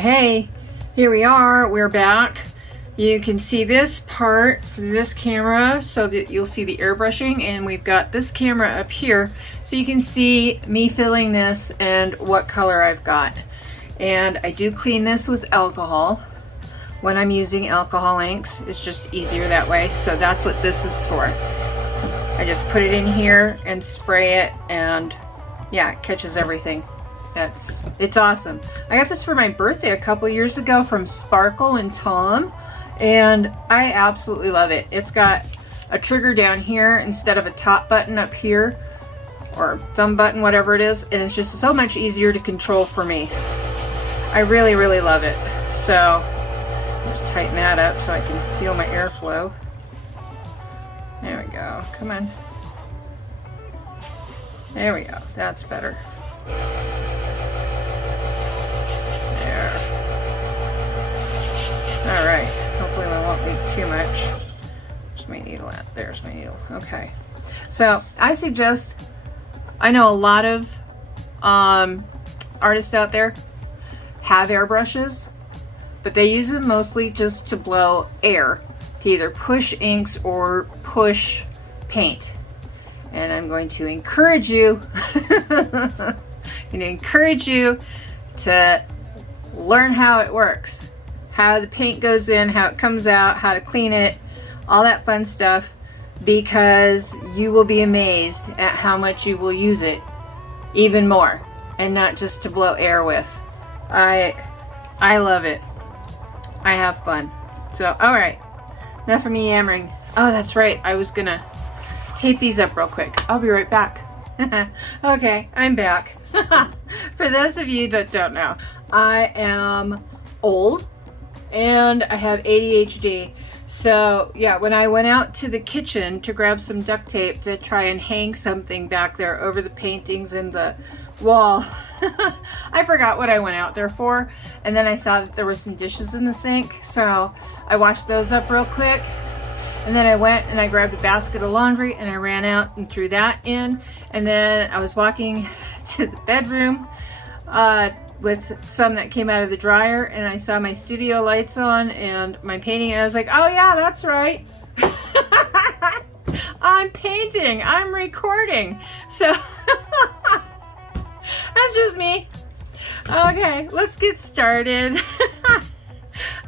Hey, here we are, we're back. You can see this part for this camera so that you'll see the airbrushing, and we've got this camera up here so you can see me filling this and what color I've got. And I do clean this with alcohol when I'm using alcohol inks. It's just easier that way, so that's what this is for. I just put it in here and spray it, and yeah, it catches everything. It's awesome. I got this for my birthday a couple years ago from Sparkle and Tom, and I absolutely love it. It's got a trigger down here instead of a top button up here, or thumb button, whatever it is, and it's just so much easier to control for me. I really, really love it. So just tighten that up so I can feel my airflow. There we go. Come on. There we go. That's better. There. All right. Hopefully I won't need too much. There's my needle. There's my needle. Okay. So I suggest, I know a lot of artists out there have airbrushes, but they use them mostly just to blow air, to either push inks or push paint. And I'm going to encourage you, to learn how it works, how the paint goes in, how it comes out, how to clean it, all that fun stuff, because you will be amazed at how much you will use it even more, and not just to blow air with. I love it. I have fun. So, all right, enough of me yammering. Oh, that's right, I was gonna tape these up real quick. I'll be right back. Okay, I'm back. For those of you that don't know, I am old and I have ADHD. So yeah, when I went out to the kitchen to grab some duct tape to try and hang something back there over the paintings in the wall, I forgot what I went out there for, and then I saw that there were some dishes in the sink, so I washed those up real quick. And then I went and I grabbed a basket of laundry and I ran out and threw that in. And then I was walking to the bedroom with some that came out of the dryer, and I saw my studio lights on and my painting, and I was like, oh yeah, that's right. I'm painting, I'm recording. So that's just me. Okay, let's get started.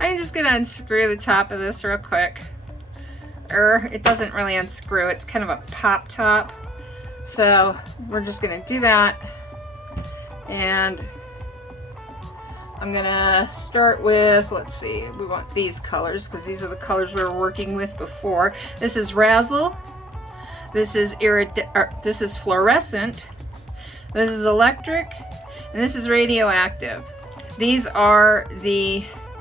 I'm just gonna unscrew the top of this real quick. It doesn't really unscrew, it's kind of a pop top, so we're just gonna do that. And I'm gonna start with, let's see, we want these colors because these are the colors we were working with before. This is Razzle, this is fluorescent, this is electric, and this is radioactive. These are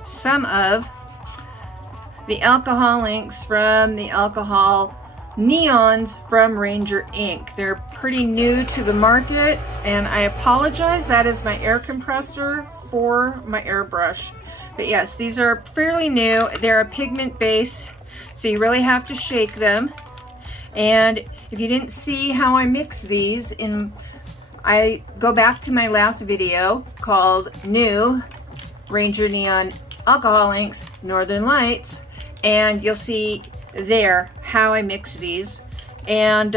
some of the alcohol inks from the alcohol neons from Ranger Ink. They're pretty new to the market, and I apologize, that is my air compressor for my airbrush. But yes, these are fairly new. They're a pigment base, so you really have to shake them. And if you didn't see how I mix these, I go back to my last video called New Ranger Neon Alcohol Inks Northern Lights, and you'll see there how I mix these. And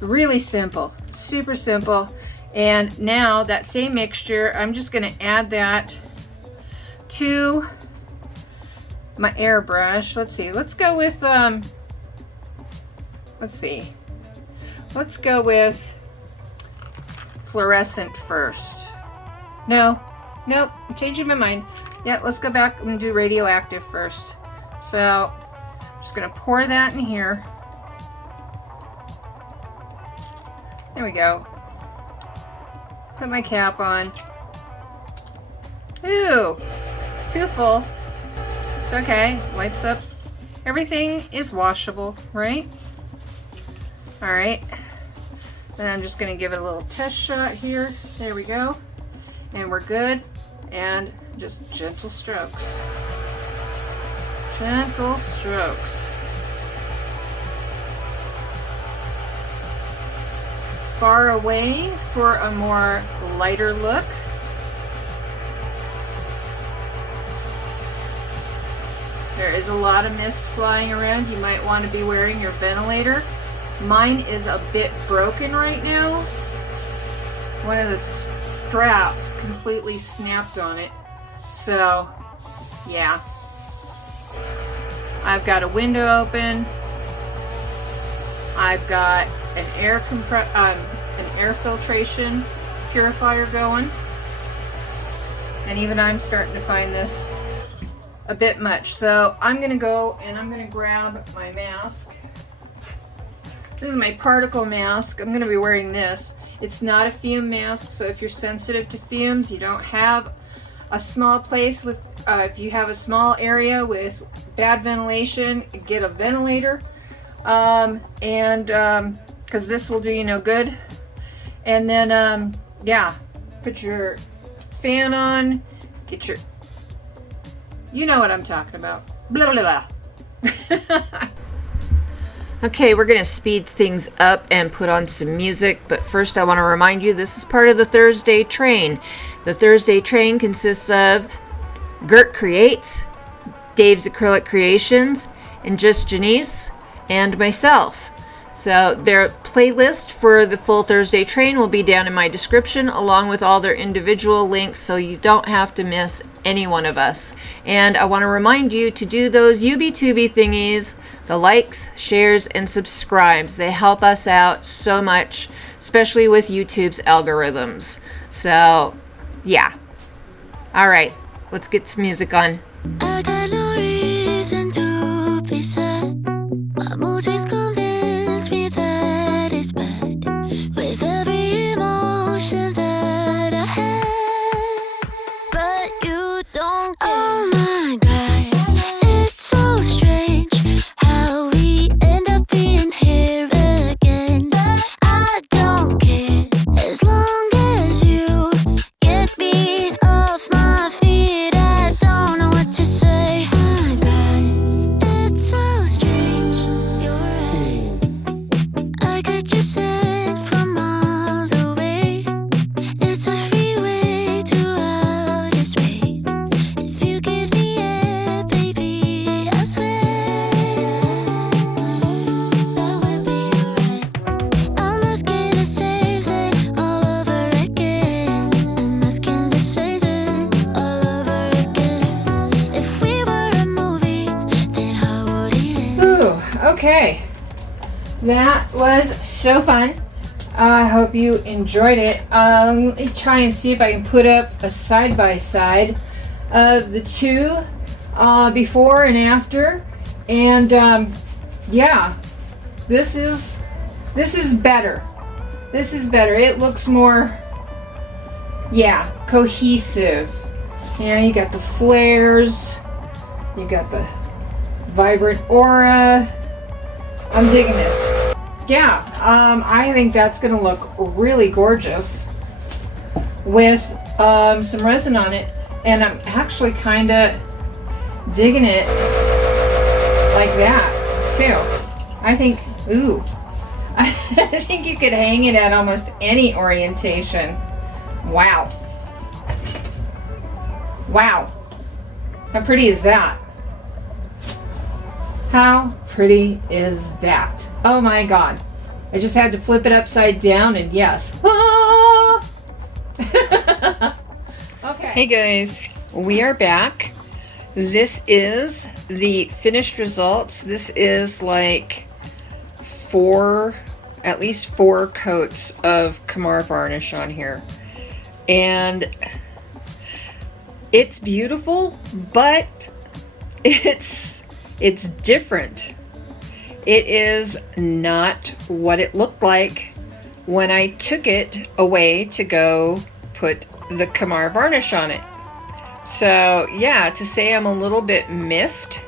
really simple, super simple. And now that same mixture, I'm just going to add that to my airbrush. Let's see, let's go with fluorescent first. Nope, I'm changing my mind. Yeah, let's go back and do radioactive first. So I'm just gonna pour that in here. There we go. Put my cap on. Ooh, too full. It's okay, wipes up. Everything is washable, right? All right, then I'm just gonna give it a little test shot here. There we go, and we're good. And just gentle strokes. Gentle strokes. Far away for a more lighter look. There is a lot of mist flying around. You might want to be wearing your ventilator. Mine is a bit broken right now. One of the straps completely snapped on it. So, yeah. I've got a window open. I've got an air filtration purifier going. And even I'm starting to find this a bit much. So I'm gonna go and I'm gonna grab my mask. This is my particle mask. I'm gonna be wearing this. It's not a fume mask, so if you're sensitive to fumes, you don't have a small place with, if you have a small area with bad ventilation, get a ventilator. Because this will do you no good. And then, yeah, put your fan on, get your, you know what I'm talking about. Blah, blah, blah. Okay, we're gonna speed things up and put on some music, but first I want to remind you this is part of the Thursday Train. The Thursday Train consists of Gert Creates, Daves-Acrylic-Creations, and Just Janice, and myself. So their playlist for the full Thursday Train will be down in my description, along with all their individual links, so you don't have to miss any one of us. And I want to remind you to do those UB2B thingies, the likes, shares, and subscribes. They help us out so much, especially with YouTube's algorithms. So, yeah. All right, let's get some music on. I got no reason to be sad. My mood is convinced me that it's bad. With every emotion that I had, but you don't care. Oh my God, it's so strange how we end up being here again. I don't care as long as you get me off my feet. I don't know what to say. Oh my God, it's so strange. You're right. I got you sent from miles away. It's a freeway to outer space. If you give me air, baby, I swear that will be alright. I'm asking to save it all over again. I'm asking to save it all over again. If we were a movie, then how would it end? Ooh, okay. That was so fun. I hope you enjoyed it. Let me try and see if I can put up a side-by-side of the two before and after. And yeah, this is better. This is better. It looks more, yeah, cohesive. Yeah, you got the flares. You got the vibrant aura. I'm digging this. Yeah, I think that's gonna look really gorgeous with some resin on it, and I'm actually kind of digging it like that too. I think, ooh, I think you could hang it at almost any orientation. Wow. Wow. How pretty is that? How pretty is that? Oh my God. I just had to flip it upside down and yes. Ah! Okay. Hey guys, we are back. This is the finished results. This is like at least four coats of Kamar varnish on here. And it's beautiful, but it's different. It is not what it looked like when I took it away to go put the Kamar varnish on it. So yeah, to say I'm a little bit miffed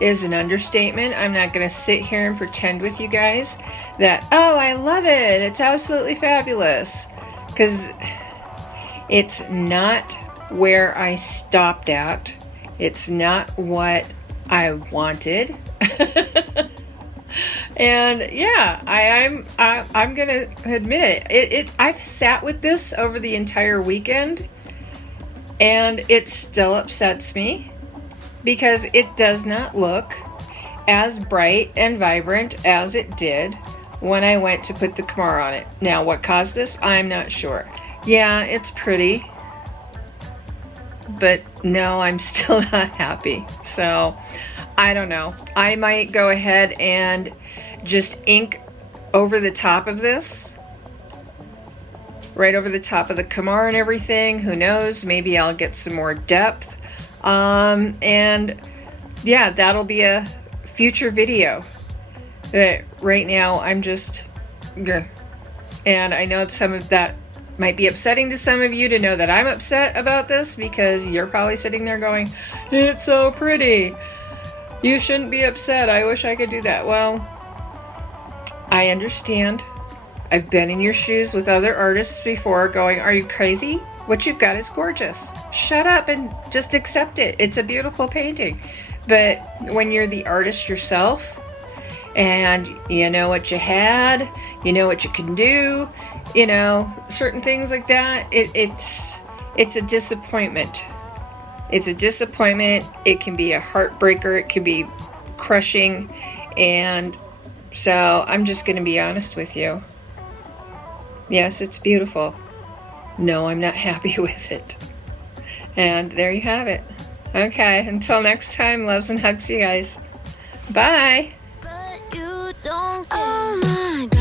is an understatement. I'm not going to sit here and pretend with you guys that, oh, I love it, it's absolutely fabulous, because it's not where I stopped at. It's not what I wanted. And yeah, I'm gonna admit it. I've sat with this over the entire weekend, and it still upsets me. because it does not look as bright and vibrant as it did when I went to put the Kamar on it. Now, what caused this? I'm not sure. Yeah, it's pretty, but no, I'm still not happy. So I don't know. I might go ahead and just ink over the top of this, right over the top of the Kamar and everything. Who knows? Maybe I'll get some more depth. And yeah, that'll be a future video. But right now I'm just, and I know some of that might be upsetting to some of you to know that I'm upset about this, because you're probably sitting there going, it's so pretty. You shouldn't be upset. I wish I could do that. Well, I understand. I've been in your shoes with other artists before going, are you crazy? What you've got is gorgeous. Shut up and just accept it. It's a beautiful painting. But when you're the artist yourself and you know what you had, you know what you can do, you know, certain things like that, it's a disappointment. It's a disappointment. It can be a heartbreaker. It can be crushing. And so I'm just going to be honest with you. Yes, it's beautiful. No, I'm not happy with it. And there you have it. Okay, until next time, loves and hugs you guys. Bye. But you don't care. Oh my God.